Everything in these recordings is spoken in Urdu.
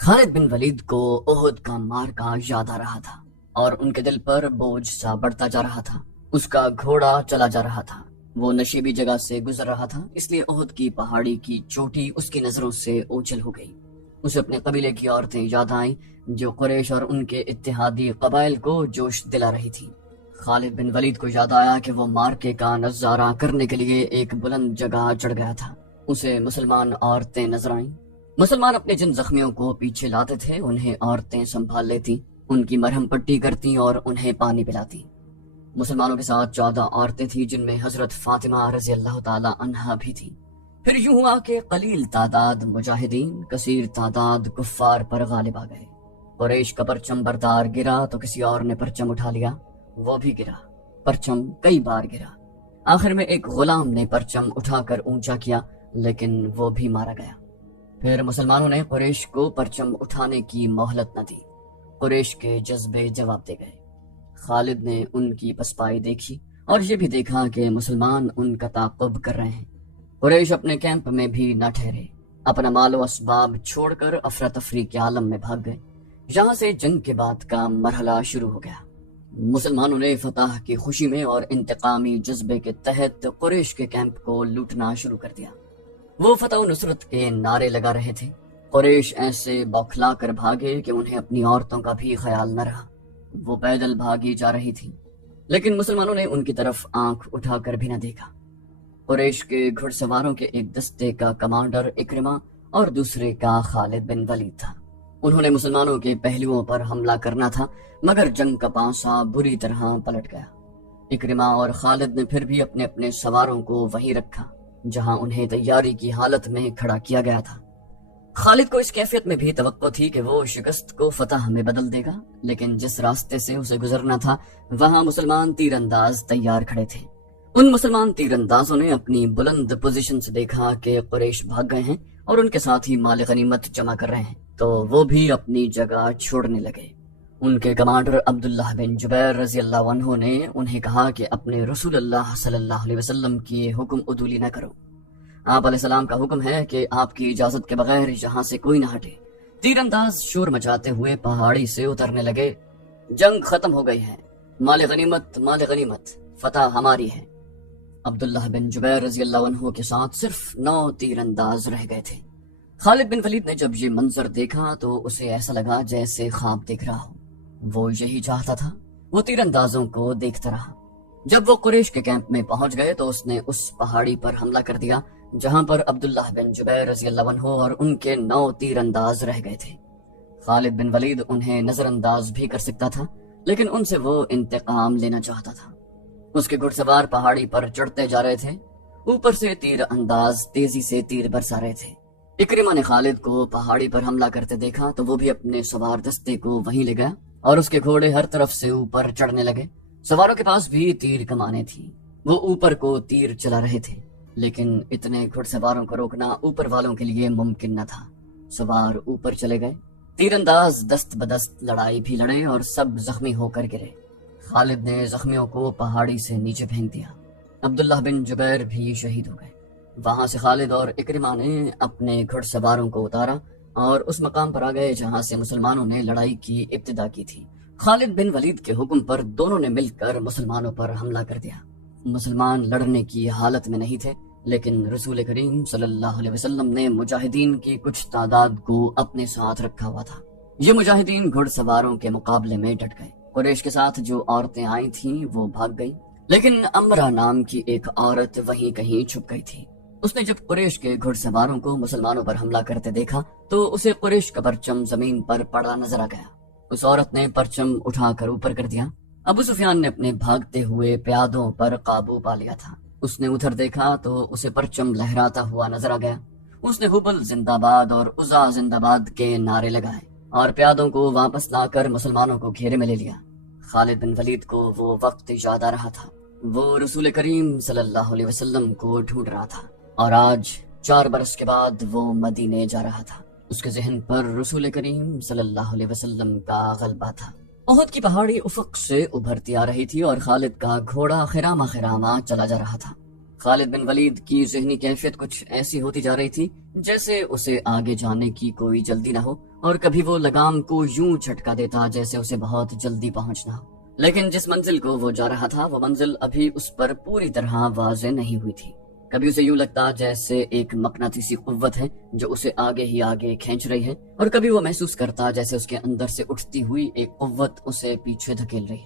خالد بن ولید کو احد کا معرکہ یاد آ رہا تھا اور ان کے دل پر بوجھ سا بڑھتا جا رہا تھا۔ اس کا گھوڑا چلا جا رہا تھا، وہ نشیبی جگہ سے گزر رہا تھا، اس لیے احد کی پہاڑی کی چوٹی اس کی نظروں سے اوجھل ہو گئی۔ اسے اپنے قبیلے کی عورتیں یاد آئیں جو قریش اور ان کے اتحادی قبائل کو جوش دلا رہی تھیں۔ خالد بن ولید کو یاد آیا کہ وہ مارکے کا نظارہ کرنے کے لیے ایک بلند جگہ چڑھ گیا تھا۔ اسے مسلمان عورتیں نظر آئیں۔ مسلمان اپنے جن زخمیوں کو پیچھے لاتے تھے انہیں عورتیں سنبھال لیتی، ان کی مرہم پٹی کرتی اور انہیں پانی پلاتی۔ مسلمانوں کے ساتھ 14 عورتیں تھیں جن میں حضرت فاطمہ رضی اللہ تعالی عنہا بھی تھی۔ پھر یوں ہوا کہ قلیل تعداد مجاہدین کثیر تعداد کفار پر غالب آ گئے۔ قریش کا پرچم بردار گرا تو کسی اور نے پرچم اٹھا لیا، وہ بھی گرا۔ پرچم کئی بار گرا، آخر میں ایک غلام نے پرچم اٹھا کر اونچا کیا لیکن وہ بھی مارا گیا۔ پھر مسلمانوں نے قریش کو پرچم اٹھانے کی مہلت نہ دی، قریش کے جذبے جواب دے گئے۔ خالد نے ان کی پسپائی دیکھی اور یہ بھی دیکھا کہ مسلمان ان کا تعاقب کر رہے ہیں۔ قریش اپنے کیمپ میں بھی نہ ٹھہرے، اپنا مال و اسباب چھوڑ کر افراتفری کے عالم میں بھاگ گئے۔ یہاں سے جنگ کے بعد کا مرحلہ شروع ہو گیا۔ مسلمانوں نے فتح کی خوشی میں اور انتقامی جذبے کے تحت قریش کے کیمپ کو لوٹنا شروع کر دیا۔ وہ فتح و نصرت کے نعرے لگا رہے تھے۔ قریش ایسے بوکھلا کر بھاگے کہ انہیں اپنی عورتوں کا بھی خیال نہ رہا۔ وہ پیدل بھاگی جا رہی تھی لیکن مسلمانوں نے ان کی طرف آنکھ اٹھا کر بھی نہ دیکھا۔ قریش کے گھڑ سواروں کے ایک دستے کا کمانڈر اکرمہ اور دوسرے کا خالد بن ولید تھا۔ انہوں نے مسلمانوں کے پہلوؤں پر حملہ کرنا تھا مگر جنگ کا پانسا بری طرح پلٹ گیا۔ اکرمہ اور خالد نے پھر بھی اپنے اپنے سواروں کو وہیں رکھا جہاں انہیں تیاری کی حالت میں کھڑا کیا گیا تھا۔ خالد کو اس کیفیت میں بھی توقع تھی کہ وہ شکست کو فتح میں بدل دے گا، لیکن جس راستے سے اسے گزرنا تھا وہاں مسلمان تیر انداز تیار کھڑے تھے۔ ان مسلمان تیر اندازوں نے اپنی بلند پوزیشن سے دیکھا کہ قریش بھاگ گئے ہیں اور ان کے ساتھ ہی مال غنیمت جمع کر رہے ہیں، تو وہ بھی اپنی جگہ چھوڑنے لگے۔ ان کے کمانڈر عبداللہ بن جبیر رضی اللہ عنہ نے انہیں کہا کہ اپنے رسول اللہ صلی اللہ علیہ وسلم کی حکم عدولی نہ کرو۔ آپ علیہ السلام کا حکم ہے کہ آپ کی اجازت کے بغیر یہاں سے کوئی نہ ہٹے۔ تیر انداز شور مچاتے ہوئے پہاڑی سے اترنے لگے۔ جنگ ختم ہو گئی ہے، مال غنیمت مال غنیمت، فتح ہماری ہے۔ عبداللہ بن جبیر رضی اللہ عنہ کے ساتھ صرف 9 تیر انداز رہ گئے تھے۔ خالد بن ولید نے جب یہ منظر دیکھا تو اسے ایسا لگا جیسے خواب دیکھ رہا ہو۔ وہ یہی چاہتا تھا، وہ تیر اندازوں کو دیکھتا رہا۔ جب وہ قریش کے کیمپ میں پہنچ گئے تو اس نے اس پہاڑی پر حملہ کر دیا جہاں پر عبداللہ بن جبیر رضی اللہ عنہ اور ان کے 9 تیر انداز رہ گئے تھے۔ خالد بن ولید انہیں نظر انداز بھی کر سکتا تھا لیکن ان سے وہ انتقام لینا چاہتا تھا۔ اس کے گھڑ سوار پہاڑی پر چڑھتے جا رہے تھے، اوپر سے تیر انداز تیزی سے تیر برسا رہے تھے۔ اکرمہ نے خالد کو پہاڑی پر حملہ کرتے دیکھا تو وہ بھی اپنے سوار دستے کو وہیں لے گیا اور اس کے گھوڑے ہر طرف سے اوپر چڑھنے لگے۔ سواروں کے پاس بھی تیر کمانیں تھیں، وہ اوپر کو تیر چلا رہے تھے لیکن اتنے گھڑ سواروں کو روکنا اوپر والوں کے لیے ممکن نہ تھا۔ سوار اوپر چلے گئے، تیر انداز دست بدست لڑائی بھی لڑے اور سب زخمی ہو کر گرے۔ خالد نے زخمیوں کو پہاڑی سے نیچے پھینک دیا، عبداللہ بن جبیر بھی شہید ہو گئے۔ وہاں سے خالد اور اکرمہ نے اپنے گھڑ سواروں کو اتارا اور اس مقام پر آ گئے جہاں سے مسلمانوں نے لڑائی کی ابتدا کی تھی۔ خالد بن ولید کے حکم پر دونوں نے مل کر مسلمانوں پر حملہ کر دیا۔ مسلمان لڑنے کی حالت میں نہیں تھے لیکن رسول کریم صلی اللہ علیہ وسلم نے مجاہدین کی کچھ تعداد کو اپنے ساتھ رکھا ہوا تھا۔ یہ مجاہدین گھڑ سواروں کے مقابلے میں ڈٹ گئے۔ قریش کے ساتھ جو عورتیں آئی تھیں وہ بھاگ گئی لیکن امرا نام کی ایک عورت وہیں کہیں چھپ گئی تھی۔ اس نے جب قریش کے گھڑ سواروں کو مسلمانوں پر حملہ کرتے دیکھا تو اسے قریش کا پرچم زمین پر پڑا نظر آ گیا۔ اس عورت نے پرچم اٹھا کر اوپر کر دیا۔ ابو سفیان نے اپنے بھاگتے ہوئے پیادوں پر قابو پا لیا تھا۔ اس نے ادھر دیکھا تو اسے پرچم لہراتا ہوا نظر آ گیا۔ اس نے حبل زندہ باد اور عزا زندہ باد کے نعرے لگائے اور پیادوں کو واپس لا کر مسلمانوں کو گھیرے میں لے لیا۔ خالد بن ولید کو وہ وقت یاد آ رہا تھا، وہ رسول کریم صلی اللہ علیہ وسلم کو ڈھونڈ رہا تھا اور آج 4 برس کے بعد وہ مدینے جا رہا تھا۔ اس کے ذہن پر رسول کریم صلی اللہ علیہ وسلم کا غلبہ تھا۔ احد کی پہاڑی افق سے ابھرتی آ رہی تھی اور خالد کا گھوڑا خرامہ خرامہ چلا جا رہا تھا۔ خالد بن ولید کی ذہنی کیفیت کچھ ایسی ہوتی جا رہی تھی جیسے اسے آگے جانے کی کوئی جلدی نہ ہو، اور کبھی وہ لگام کو یوں جھٹکا دیتا جیسے اسے بہت جلدی پہنچنا ہو، لیکن جس منزل کو وہ جا رہا تھا وہ منزل ابھی اس پر پوری طرح واضح نہیں ہوئی تھی۔ کبھی اسے یوں لگتا جیسے ایک مقناطیسی قوت ہے جو اسے آگے ہی آگے کھینچ رہی ہے، اور کبھی وہ محسوس کرتا جیسے اس کے اندر سے اٹھتی ہوئی ایک قوت اسے پیچھے دھکیل رہی۔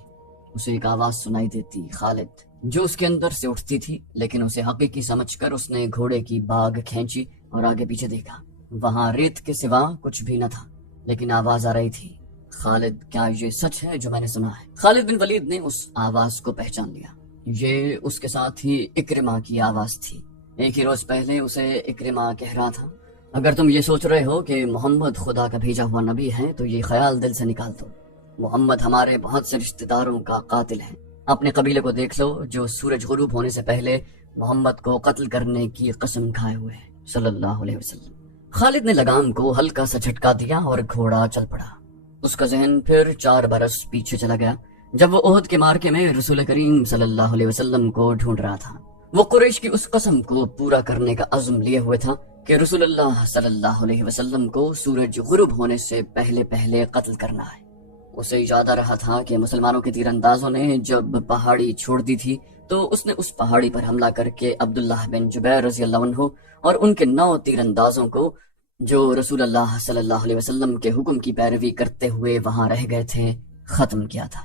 اسے ایک آواز سنائی دیتی، خالد، جو اس کے اندر سے اٹھتی تھی، لیکن اسے حقیقی سمجھ کر اس نے گھوڑے کی باگ کھینچی اور آگے پیچھے دیکھا۔ وہاں ریت کے سوا کچھ بھی نہ تھا، لیکن آواز آ رہی تھی، خالد، کیا یہ سچ ہے جو میں نے سنا ہے؟ خالد بن ولید نے اس آواز کو پہچان لیا۔ یہ اس کے ساتھ ہی اکرمہ کی آواز تھی۔ ایک ہی روز پہلے اسے اکرمہ کہہ رہا تھا، اگر تم یہ سوچ رہے ہو کہ محمد خدا کا بھیجا ہوا نبی ہے تو یہ خیال دل سے نکال دو۔ محمد ہمارے بہت سے رشتہ داروں کا قاتل ہے۔ اپنے قبیلے کو دیکھ لو جو سورج غروب ہونے سے پہلے محمد کو قتل کرنے کی قسم کھائے ہوئے ہیں، صلی اللہ علیہ وسلم۔ خالد نے لگام کو ہلکا سا جھٹکا دیا اور گھوڑا چل پڑا۔ اس کا ذہن پھر 4 برس پیچھے چلا گیا جب وہ احد کے مارکے میں رسول کریم صلی اللہ علیہ وسلم کو ڈھونڈ رہا تھا۔ وہ قریش کی اس قسم کو پورا کرنے کا عزم لیے ہوئے تھا کہ رسول اللہ صلی اللہ علیہ وسلم کو سورج غروب ہونے سے پہلے قتل کرنا ہے۔ اسے یاد آ رہا تھا کہ مسلمانوں کے تیر اندازوں نے جب پہاڑی چھوڑ دی تھی تو اس نے اس پہاڑی پر حملہ کر کے عبداللہ بن جبیر رضی اللہ عنہ اور ان کے 9 تیر اندازوں کو جو رسول اللہ صلی اللہ علیہ وسلم کے حکم کی پیروی کرتے ہوئے وہاں رہ گئے تھے ختم کیا تھا۔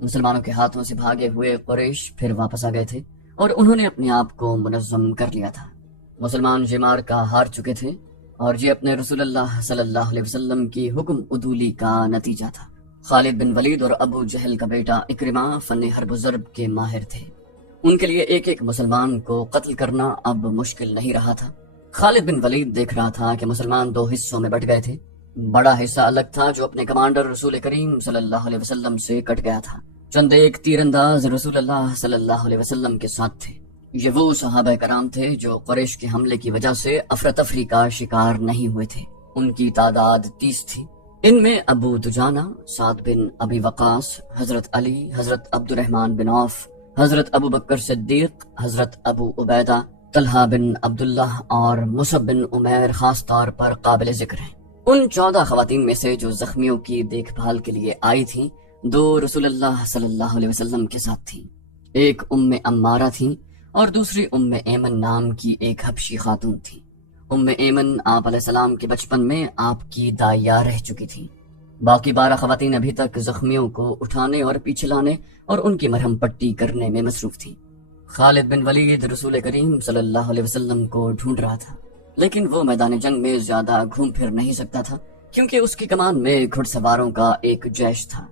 مسلمانوں کے ہاتھوں سے بھاگے ہوئے قریش پھر واپس آ گئے تھے اور انہوں نے اپنے آپ کو منظم کر لیا تھا۔ مسلمان جمار کا ہار چکے تھے اور یہ اپنے رسول اللہ صلی اللہ علیہ وسلم کی حکم عدولی کا نتیجہ تھا۔ خالد بن ولید اور ابو جہل کا بیٹا اکرمہ فن حرب و ضرب کے ماہر تھے۔ ان کے لیے ایک ایک مسلمان کو قتل کرنا اب مشکل نہیں رہا تھا۔ خالد بن ولید دیکھ رہا تھا کہ مسلمان 2 حصوں میں بٹ گئے تھے۔ بڑا حصہ الگ تھا جو اپنے کمانڈر رسول کریم صلی اللہ علیہ وسلم سے کٹ گیا تھا۔ چند ایک تیر انداز رسول اللہ صلی اللہ علیہ وسلم کے ساتھ تھے۔ یہ وہ صحابہ کرام تھے جو قریش کے حملے کی وجہ سے افراتفری کا شکار نہیں ہوئے تھے۔ ان کی تعداد 30 تھی۔ ان میں ابو دجانہ، سعد بن ابی وقاص، حضرت علی، حضرت عبد الرحمن بن عوف، حضرت ابو بکر صدیق، حضرت ابو عبیدہ، طلحہ بن عبداللہ اور مصعب بن عمیر خاص طور پر قابل ذکر ہیں۔ ان 14 خواتین میں سے جو زخمیوں کی دیکھ بھال کے لیے آئی تھیں، 2 رسول اللہ صلی اللہ علیہ وسلم کے ساتھ تھیں۔ ایک عمارہ تھیں اور دوسری ایمن نام کی ایک حبشی خاتون تھی۔ ایمن آپ علیہ السلام کے بچپن میں آپ کی دائیا رہ چکی تھی۔ باقی 12 خواتین ابھی تک زخمیوں کو اٹھانے اور پیچھے لانے اور ان کی مرہم پٹی کرنے میں مصروف تھی۔ خالد بن ولید رسول کریم صلی اللہ علیہ وسلم کو ڈھونڈ رہا تھا، لیکن وہ میدان جنگ میں زیادہ گھوم پھر نہیں سکتا تھا کیونکہ اس کی کمان میں گھڑ سواروں کا ایک جیش تھا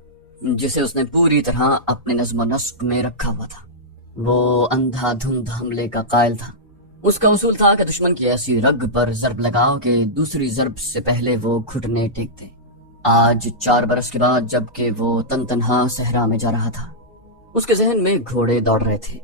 جسے اس نے پوری طرح اپنے نظم و نسق میں رکھا ہوا تھا۔ وہ اندھا دھند حملے کا قائل تھا۔ اس کا اصول تھا کہ دشمن کی ایسی رگ پر ضرب لگاؤ کہ دوسری ضرب سے پہلے وہ گھٹنے ٹیک دے۔ آج 4 برس کے بعد جبکہ وہ تنہا صحرا میں جا رہا تھا، اس کے ذہن میں گھوڑے دوڑ رہے تھے،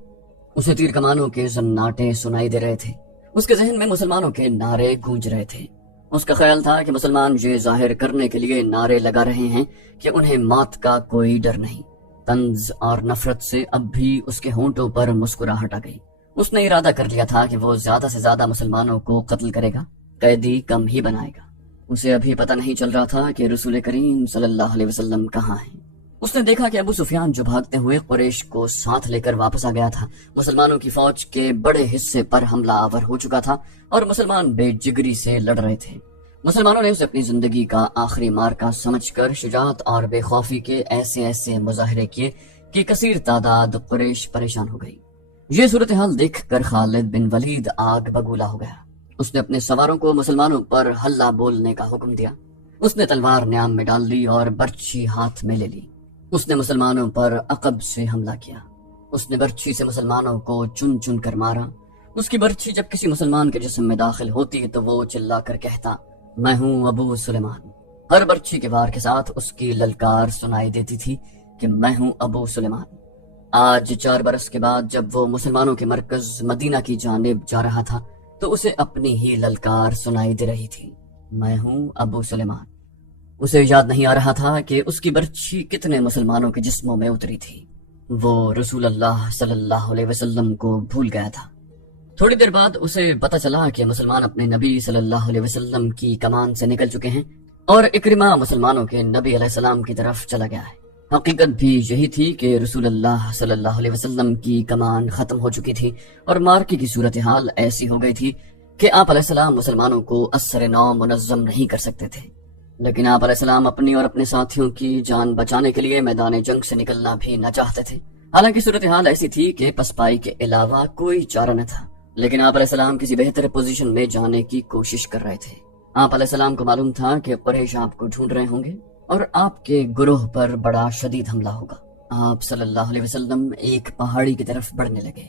اسے تیر کمانوں کے زناٹے سنائی دے رہے تھے، اس کے ذہن میں مسلمانوں کے نعرے گونج رہے تھے۔ اس کا خیال تھا کہ مسلمان یہ ظاہر کرنے کے لیے نعرے لگا رہے ہیں کہ انہیں موت کا کوئی ڈر نہیں۔ طنز اور نفرت سے اب بھی اس کے ہونٹوں پر مسکراہٹ آ گئی۔ اس نے ارادہ کر لیا تھا کہ وہ زیادہ سے زیادہ مسلمانوں کو قتل کرے گا، قیدی کم ہی بنائے گا۔ اسے ابھی پتہ نہیں چل رہا تھا کہ رسول کریم صلی اللہ علیہ وسلم کہاں ہیں۔ اس نے دیکھا کہ ابو سفیان جو بھاگتے ہوئے قریش کو ساتھ لے کر واپس آ گیا تھا، مسلمانوں کی فوج کے بڑے حصے پر حملہ آور ہو چکا تھا اور مسلمان بے جگری سے لڑ رہے تھے۔ مسلمانوں نے اسے اپنی زندگی کا آخری مارکا سمجھ کر شجاعت اور بے خوفی کے ایسے مظاہرے کیے کہ کثیر تعداد قریش پریشان ہو گئی۔ یہ صورتحال دیکھ کر خالد بن ولید آگ بگولا ہو گیا۔ اس نے اپنے سواروں کو مسلمانوں پر ہلہ بولنے کا حکم دیا۔ اس نے تلوار نیام میں ڈال لی اور برچھی ہاتھ میں لے لی۔ اس نے مسلمانوں پر عقب سے حملہ کیا۔ اس نے برچھی سے مسلمانوں کو چن چن کر مارا۔ اس کی برچھی جب کسی مسلمان کے جسم میں داخل ہوتی تو وہ چلا کر کہتا، میں ہوں ابو سلیمان۔ ہر برچھی کے وار کے ساتھ اس کی للکار سنائی دیتی تھی کہ میں ہوں ابو سلیمان۔ آج 4 برس کے بعد جب وہ مسلمانوں کے مرکز مدینہ کی جانب جا رہا تھا تو اسے اپنی ہی للکار سنائی دے رہی تھی، میں ہوں ابو سلیمان۔ اسے یاد نہیں آ رہا تھا کہ اس کی برچھی کتنے مسلمانوں کے جسموں میں اتری تھی۔ وہ رسول اللہ صلی اللہ علیہ وسلم کو بھول گیا تھا۔ تھوڑی دیر بعد اسے پتہ چلا کہ مسلمان اپنے نبی صلی اللہ علیہ وسلم کی کمان سے نکل چکے ہیں اور اکرمہ مسلمانوں کے نبی علیہ السلام کی طرف چلا گیا ہے۔ حقیقت بھی یہی تھی کہ رسول اللہ صلی اللہ علیہ وسلم کی کمان ختم ہو چکی تھی اور مارکے کی صورتحال ایسی ہو گئی تھی کہ آپ علیہ السلام مسلمانوں کو اثر نو منظم نہیں کر سکتے تھے، لیکن آپ علیہ السلام اپنی اور اپنے ساتھیوں کی جان بچانے کے لیے میدان جنگ سے نکلنا بھی نہ چاہتے تھے۔ حالانکہ صورتحال ایسی تھی کہ پسپائی کے علاوہ کوئی چارہ نہ تھا، لیکن آپ علیہ السلام کسی بہتر پوزیشن میں جانے کی کوشش کر رہے تھے۔ آپ علیہ السلام کو معلوم تھا کہ قریش آپ کو ڈھونڈ رہے ہوں گے اور آپ کے گروہ پر بڑا شدید حملہ ہوگا۔ آپ صلی اللہ علیہ وسلم ایک پہاڑی کی طرف بڑھنے لگے۔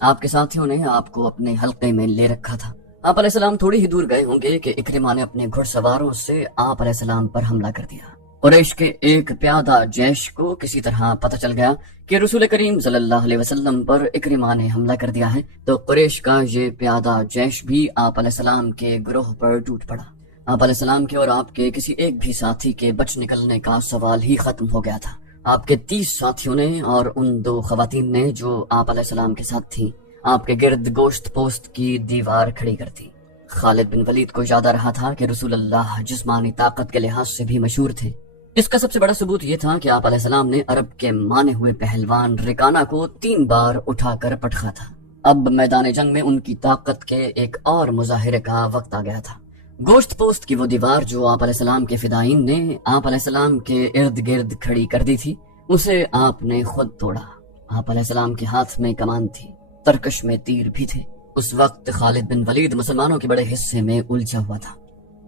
آپ کے ساتھیوں نے آپ کو اپنے حلقے میں لے رکھا تھا۔ آپ علیہ السلام تھوڑی ہی دور گئے ہوں گے کہ اکرمہ نے اپنے گھڑ سواروں سے آپ علیہ السلام پر حملہ کر دیا۔ قریش کے ایک پیادہ جیش کو کسی طرح پتہ چل گیا کہ رسول کریم صلی اللہ علیہ وسلم پر اکرمہ نے حملہ کر دیا ہے، تو قریش کا یہ پیادہ جیش بھی آپ علیہ السلام کے گروہ پر ٹوٹ پڑا۔ آپ علیہ السلام کے اور آپ کے کسی ایک بھی ساتھی کے بچ نکلنے کا سوال ہی ختم ہو گیا تھا۔ آپ کے 30 ساتھیوں نے اور ان 2 خواتین نے جو آپ علیہ السلام کے ساتھ تھیں، آپ کے گرد گوشت پوست کی دیوار کھڑی کر دی۔ خالد بن ولید کو یاد آ رہا تھا کہ رسول اللہ جسمانی طاقت کے لحاظ سے بھی مشہور تھے۔ اس کا سب سے بڑا ثبوت یہ تھا کہ آپ علیہ السلام نے عرب کے مانے ہوئے پہلوان ریکانہ کو 3 بار اٹھا کر پٹخا تھا۔ اب میدان جنگ میں ان کی طاقت کے ایک اور مظاہرے کا وقت آ گیا تھا۔ گوشت پوست کی وہ دیوار جو آپ علیہ السلام کے فدائین نے آپ علیہ السلام کے ارد گرد کھڑی کر دی تھی، اسے آپ نے خود توڑا۔ آپ علیہ السلام کے ہاتھ میں کمان تھی، ترکش میں تیر بھی تھے۔ اس وقت خالد بن ولید مسلمانوں کے بڑے حصے میں الجھا ہوا تھا۔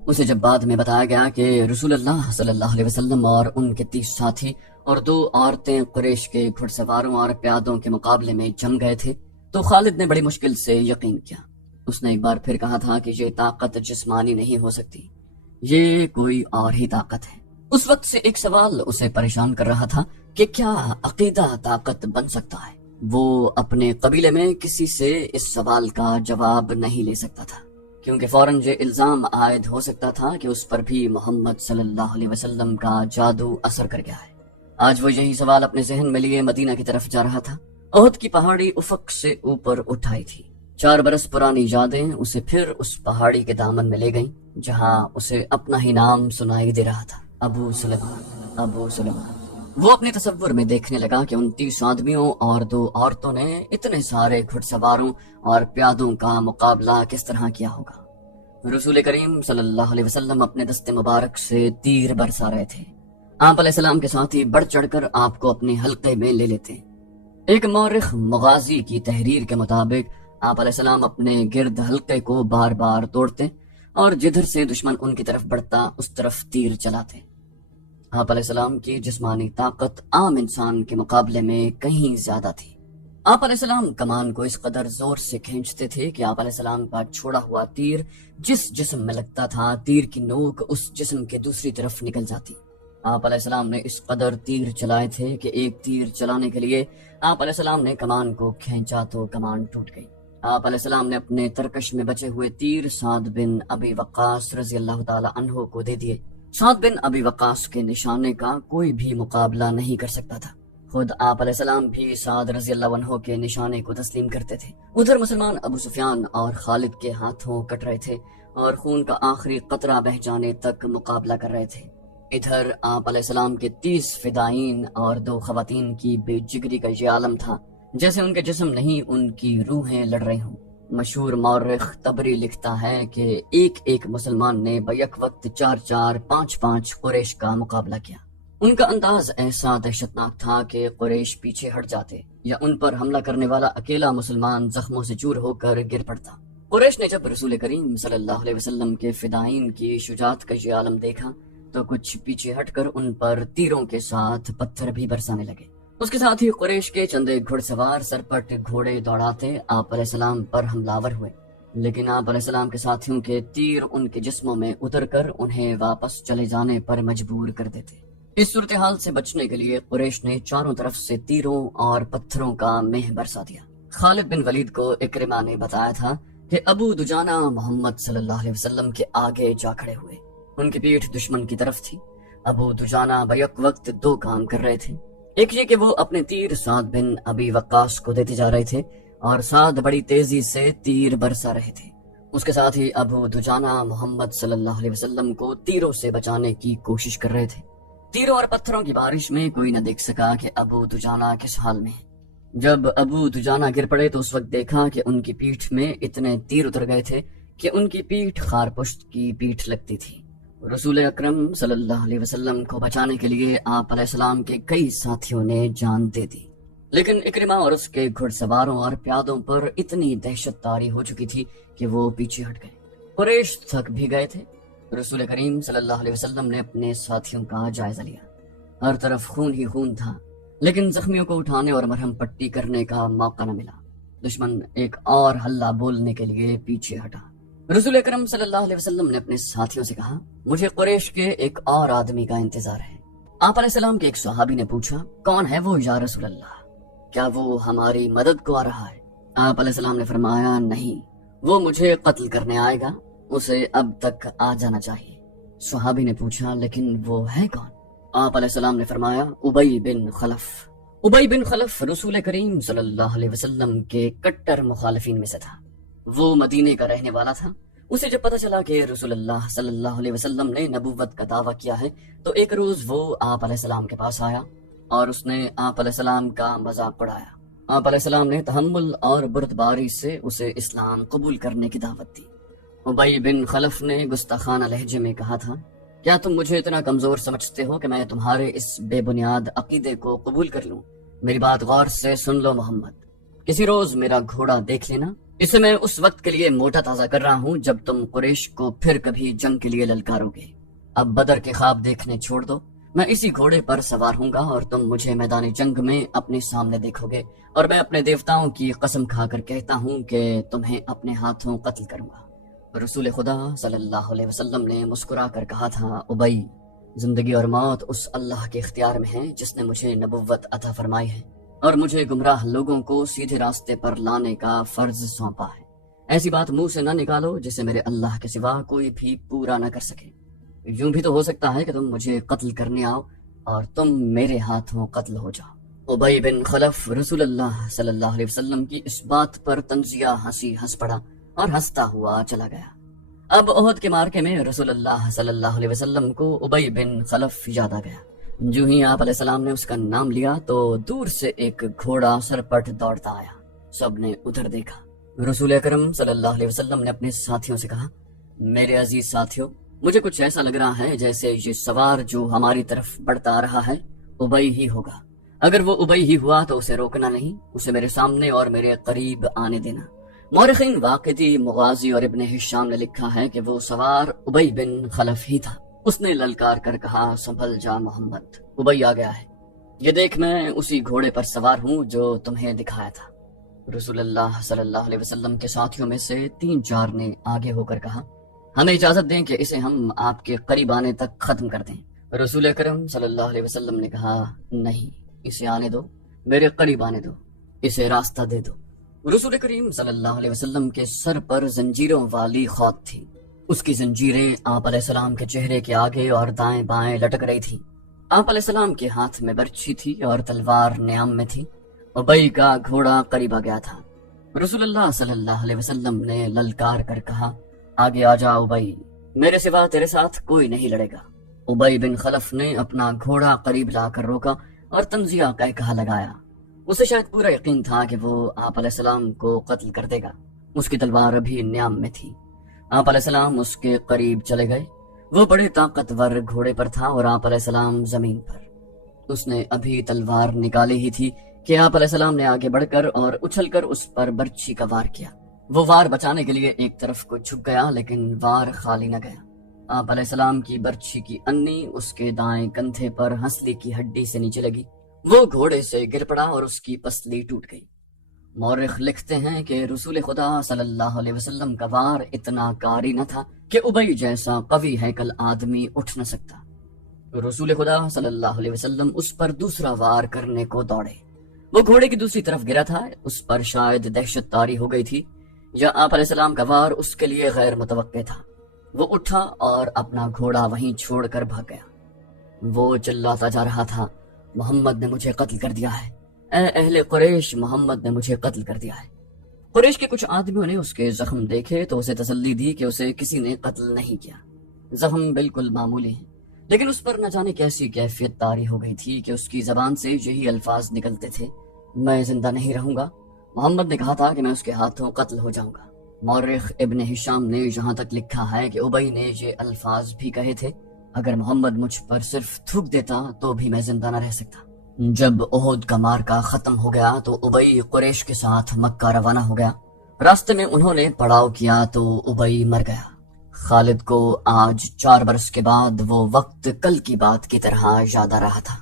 اسے جب بعد میں بتایا گیا کہ رسول اللہ صلی اللہ علیہ وسلم اور ان کے 30 ساتھی اور 2 عورتیں قریش کے گھڑ سواروں اور پیادوں کے مقابلے میں جم گئے تھے، تو خالد نے بڑی مشکل سے یقین کیا۔ اس نے ایک بار پھر کہا تھا کہ یہ طاقت جسمانی نہیں ہو سکتی، یہ کوئی اور ہی طاقت ہے۔ اس وقت سے ایک سوال اسے پریشان کر رہا تھا کہ کیا عقیدہ طاقت بن سکتا ہے؟ وہ اپنے قبیلے میں کسی سے اس سوال کا جواب نہیں لے سکتا تھا، کیونکہ فوراً یہ الزام عائد ہو سکتا تھا کہ اس پر بھی محمد صلی اللہ علیہ وسلم کا جادو اثر کر گیا ہے۔ آج وہ یہی سوال اپنے ذہن میں لیے مدینہ کی طرف جا رہا تھا۔ احد کی پہاڑی افق سے اوپر اٹھائی تھی۔ 4 برس پرانی یادیں اسے پھر اس پہاڑی کے دامن میں لے گئیں جہاں اسے اپنا ہی نام سنائی دے رہا تھا، ابو سلیمان، ابو سلیمان۔ وہ اپنے تصور میں دیکھنے لگا کہ ان 30 آدمیوں اور 2 عورتوں نے اتنے سارے گھڑ سواروں اور پیادوں کا مقابلہ کس طرح کیا ہوگا۔ رسول کریم صلی اللہ علیہ وسلم اپنے دست مبارک سے تیر برسا رہے تھے۔ آپ علیہ السلام کے ساتھی بڑھ چڑھ کر آپ کو اپنے حلقے میں لے لیتے۔ ایک مورخ مغازی کی تحریر کے مطابق آپ علیہ السلام اپنے گرد حلقے کو بار بار توڑتے اور جدھر سے دشمن ان کی طرف بڑھتا اس طرف تیر چلاتے۔ آپ علیہ السلام کی جسمانی طاقت عام انسان کے مقابلے میں کہیں زیادہ تھی۔ آپ علیہ السلام کمان کو اس قدر زور سے کھینچتے تھے کہ آپ علیہ السلام کا چھوڑا ہوا تیر جس جسم میں لگتا تھا، تیر کی نوک اس جسم کے دوسری طرف نکل جاتی۔ آپ علیہ السلام نے اس قدر تیر چلائے تھے کہ ایک تیر چلانے کے لیے آپ علیہ السلام نے کمان کو کھینچا تو کمان ٹوٹ گئی۔ آپ علیہ السلام نے اپنے ترکش میں بچے ہوئے تیر سعد بن ابی وقاص رضی اللہ تعالی عنہ کو دے دیے۔ سعد بن ابی وقاص کے نشانے کا کوئی بھی مقابلہ نہیں کر سکتا تھا۔ خود آپ علیہ السلام بھی سعد رضی اللہ عنہ کے نشانے کو تسلیم کرتے تھے۔ ادھر مسلمان ابو سفیان اور خالد کے ہاتھوں کٹ رہے تھے اور خون کا آخری قطرہ بہ جانے تک مقابلہ کر رہے تھے۔ ادھر آپ علیہ السلام کے 30 فدائین اور 2 خواتین کی بے جگری کا یہ عالم تھا جیسے ان کے جسم نہیں، ان کی روحیں لڑ رہی ہوں۔ مشہور مورخ طبری لکھتا ہے کہ ایک مسلمان نے بیک وقت 4 5 قریش کا مقابلہ کیا۔ ان کا انداز ایسا دہشتناک تھا کہ قریش پیچھے ہٹ جاتے یا ان پر حملہ کرنے والا اکیلا مسلمان زخموں سے چور ہو کر گر پڑتا۔ قریش نے جب رسول کریم صلی اللہ علیہ وسلم کے فدائین کی شجاعت کا یہ عالم دیکھا تو کچھ پیچھے ہٹ کر ان پر تیروں کے ساتھ پتھر بھی برسانے لگے۔ اس کے ساتھ ہی قریش کے چندے گھڑ سوار سرپٹ گھوڑے دوڑاتے آپ علیہ السلام پر حملہ ہوئے، لیکن آپ علیہ السلام کے ساتھیوں کے تیر ان کے جسموں میں اتر کر انہیں واپس چلے جانے پر مجبور کر دیتے۔ اس صورتحال سے بچنے کے لیے قریش نے چاروں طرف سے تیروں اور پتھروں کا مہ برسا دیا۔ خالد بن ولید کو اکرمہ نے بتایا تھا کہ ابو دجانہ محمد صلی اللہ علیہ وسلم کے آگے جا کھڑے ہوئے، ان کی پیٹھ دشمن کی طرف تھی۔ ابو دجانہ بیک وقت 2 کام کر رہے تھے، ایک یہ کہ وہ اپنے تیر سعد بن ابی وقاص کو دیتے جا رہے تھے اور ساتھ بڑی تیزی سے تیر برسا رہے تھے۔ اس کے ساتھ ہی ابو دجانہ محمد صلی اللہ علیہ وسلم کو تیروں سے بچانے کی کوشش کر رہے تھے۔ تیروں اور پتھروں کی بارش میں کوئی نہ دیکھ سکا کہ ابو دجانہ کس حال میں ہے۔ جب ابو دجانہ گر پڑے تو اس وقت دیکھا کہ ان کی پیٹھ میں اتنے تیر اتر گئے تھے کہ ان کی پیٹھ خارپشت کی پیٹھ لگتی تھی۔ رسول اکرم صلی اللہ علیہ وسلم کو بچانے کے لیے آپ علیہ السلام کے کئی ساتھیوں نے جان دے دی، لیکن اکرمہ اور اس کے گھڑ سواروں اور پیادوں پر اتنی دہشت طاری ہو چکی تھی کہ وہ پیچھے ہٹ گئے۔ قریش تھک بھی گئے تھے۔ رسول کریم صلی اللہ علیہ وسلم نے اپنے ساتھیوں کا جائزہ لیا۔ ہر طرف خون ہی خون تھا، لیکن زخمیوں کو اٹھانے اور مرہم پٹی کرنے کا موقع نہ ملا۔ دشمن ایک اور حلہ بولنے کے لیے پیچھے ہٹا۔ رسول اکرم صلی اللہ علیہ وسلم نے اپنے ساتھیوں سے کہا، مجھے قریش کے ایک اور آدمی کا انتظار ہے۔ آپ علیہ السلام کے ایک صحابی نے پوچھا، کون ہے وہ یا رسول اللہ؟ کیا وہ ہماری مدد کو آ رہا ہے؟ آپ علیہ السلام نے فرمایا، نہیں، وہ مجھے قتل کرنے آئے گا، اسے اب تک آ جانا چاہیے۔ صحابی نے پوچھا، لیکن وہ ہے کون؟ آپ علیہ السلام نے فرمایا، ابی بن خلف۔ ابی بن خلف رسول کریم صلی اللہ علیہ وسلم کے کٹر مخالفین میں سے تھا۔ وہ مدینے کا رہنے والا تھا۔ اسے جب پتہ چلا کہ رسول اللہ صلی اللہ علیہ وسلم نے نبوت کا دعویٰ کیا ہے تو ایک روز وہ آپ علیہ السلام کے پاس آیا اور اس نے آپ علیہ السلام کا مذاق اڑایا۔ آپ علیہ السلام نے تحمل اور بردباری سے اسے اسلام قبول کرنے کی دعوت دی۔ ابی بن خلف نے گستاخانہ لہجے میں کہا تھا، کیا تم مجھے اتنا کمزور سمجھتے ہو کہ میں تمہارے اس بے بنیاد عقیدے کو قبول کر لوں؟ میری بات غور سے سن لو محمد، کسی روز میرا گھوڑا دیکھ لینا، اسے میں اس وقت کے لیے موٹا تازہ کر رہا ہوں جب تم قریش کو پھر کبھی جنگ کے لیے للکارو گے۔ اب بدر کے خواب دیکھنے چھوڑ دو، میں اسی گھوڑے پر سوار ہوں گا اور تم مجھے میدان جنگ میں اپنے سامنے دیکھو گے، اور میں اپنے دیوتاؤں کی قسم کھا کر کہتا ہوں کہ تمہیں اپنے ہاتھوں قتل کروں گا۔ رسول خدا صلی اللہ علیہ وسلم نے مسکرا کر کہا تھا، ابی، زندگی اور موت اس اللہ کے اختیار میں ہے جس نے مجھے نبوت عطا فرمائی ہے اور مجھے گمراہ لوگوں کو سیدھے راستے پر لانے کا فرض سونپا ہے۔ ایسی بات منہ سے نہ نکالو جسے میرے اللہ کے سوا کوئی بھی پورا نہ کر سکے۔ یوں بھی تو ہو سکتا ہے کہ تم مجھے قتل کرنے آؤ اور تم میرے ہاتھوں قتل ہو جاؤ۔ ابی بن خلف رسول اللہ صلی اللہ علیہ وسلم کی اس بات پر طنزیہ ہنسی ہنس پڑا اور ہنستا ہوا چلا گیا۔ اب احد کے مارکے میں رسول اللہ صلی اللہ علیہ وسلم کو ابی بن خلف یاد آ گیا۔ جو ہی آپ علیہ السلام نے اس کا نام لیا تو دور سے ایک گھوڑا سرپٹ دوڑتا آیا۔ سب نے ادھر دیکھا۔ رسول اکرم صلی اللہ علیہ وسلم نے اپنے ساتھیوں سے کہا، میرے عزیز ساتھیوں، مجھے کچھ ایسا لگ رہا ہے جیسے یہ سوار جو ہماری طرف بڑھتا آ رہا ہے ابی ہی ہوگا۔ اگر وہ ابی ہی ہوا تو اسے روکنا نہیں، اسے میرے سامنے اور میرے قریب آنے دینا۔ مورخین واقعی مغازی اور ابن ہشام نے لکھا ہے کہ وہ سوار ابی بن خلف ہی تھا۔ اس نے للکار کر کہا، سنبھل جا محمد، ابی آ گیا ہے، یہ دیکھ میں اسی گھوڑے پر سوار ہوں جو تمہیں دکھایا تھا۔ رسول اللہ صلی اللہ علیہ وسلم کے ساتھیوں میں سے 3-4 نے آگے ہو کر کہا، ہمیں اجازت دیں کہ اسے ہم آپ کے قریب آنے تک ختم کر دیں۔ رسول اکرم صلی اللہ علیہ وسلم نے کہا، نہیں، اسے آنے دو، میرے قریب آنے دو، اسے راستہ دے دو۔ رسول کریم صلی اللہ علیہ وسلم کے سر پر زنجیروں والی خوات تھی۔ اس کی زنجیریں آپ علیہ السلام کے چہرے کے آگے اور دائیں بائیں لٹک رہی تھی۔ آپ علیہ السلام کے ہاتھ میں برچھی تھی اور تلوار نیام میں تھی۔ ابی کا گھوڑا قریب آ گیا تھا۔ رسول اللہ صلی اللہ علیہ وسلم نے للکار کر کہا، آگے آ جا ابی، میرے سوا تیرے ساتھ کوئی نہیں لڑے گا۔ ابی بن خلف نے اپنا گھوڑا قریب لا کر روکا اور تنزیہ کہا لگایا۔ اسے شاید پورا یقین تھا کہ وہ آپ علیہ السلام کو قتل کر دے گا۔ اس کی تلوار ابھی نیام میں تھی۔ آپ علیہ السلام اس کے قریب چلے گئے۔ وہ بڑے طاقتور گھوڑے پر تھا اور آپ علیہ السلام زمین پر۔ اس نے ابھی تلوار نکالی ہی تھی کہ آپ علیہ السلام نے آگے بڑھ کر اور اچھل کر اس پر برچھی کا وار کیا۔ وہ وار بچانے کے لیے ایک طرف کو جھک گیا لیکن وار خالی نہ گیا۔ آپ علیہ السلام کی برچھی کی انی اس کے دائیں کندھے پر ہنسلی کی ہڈی سے نیچے لگی۔ وہ گھوڑے سے گر پڑا اور اس کی پسلی ٹوٹ گئی۔ مورخ لکھتے ہیں کہ رسول خدا صلی اللہ علیہ وسلم کا وار اتنا کاری نہ تھا کہ ابی جیسا قوی ہیکل آدمی اٹھ نہ سکتا۔ رسول خدا صلی اللہ علیہ وسلم اس پر دوسرا وار کرنے کو دوڑے۔ وہ گھوڑے کی دوسری طرف گرا تھا۔ اس پر شاید دہشت طاری ہو گئی تھی یا آپ علیہ السلام کا وار اس کے لیے غیر متوقع تھا۔ وہ اٹھا اور اپنا گھوڑا وہیں چھوڑ کر بھاگ گیا۔ وہ چلاتا جا رہا تھا، محمد نے مجھے قتل کر دیا ہے، اے اہل قریش، محمد نے مجھے قتل کر دیا ہے۔ قریش کے کچھ آدمیوں نے اس کے زخم دیکھے تو اسے تسلی دی کہ اسے کسی نے قتل نہیں کیا، زخم بالکل معمولی ہیں، لیکن اس پر نہ جانے کیسی کیفیت طاری ہو گئی تھی کہ اس کی زبان سے یہی الفاظ نکلتے تھے: میں زندہ نہیں رہوں گا۔ محمد نے کہا تھا کہ میں اس کے ہاتھوں قتل ہو جاؤں گا۔ مورخ ابن ہشام نے یہاں تک لکھا ہے کہ ابی نے یہ الفاظ بھی کہے تھے: اگر محمد مجھ پر صرف تھوک دیتا تو بھی میں زندہ نہ رہ سکتا۔ جب احد کا معرکہ ختم ہو گیا تو ابی قریش کے ساتھ مکہ روانہ ہو گیا۔ راستے میں انہوں نے پڑاؤ کیا تو ابی مر گیا۔ خالد کو آج 4 برس کے بعد وہ وقت کل کی بات کی طرح یاد آ رہا تھا۔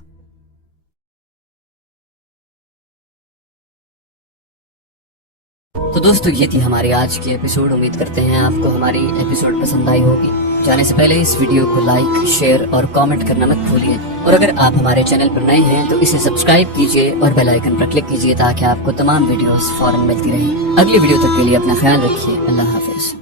تو دوستو یہ تھی ہماری آج کی ایپیسوڈ۔ امید کرتے ہیں آپ کو ہماری ایپیسوڈ پسند آئی ہوگی۔ جانے سے پہلے اس ویڈیو کو لائک، شیئر اور کامنٹ کرنا مت بھولیے، اور اگر آپ ہمارے چینل پر نئے ہیں تو اسے سبسکرائب کیجیے اور بیل آئیکن پر کلک کیجیے تاکہ آپ کو تمام ویڈیوز فوراً ملتی رہیں۔ اگلی ویڈیو تک کے لیے اپنا خیال رکھیے۔ اللہ حافظ۔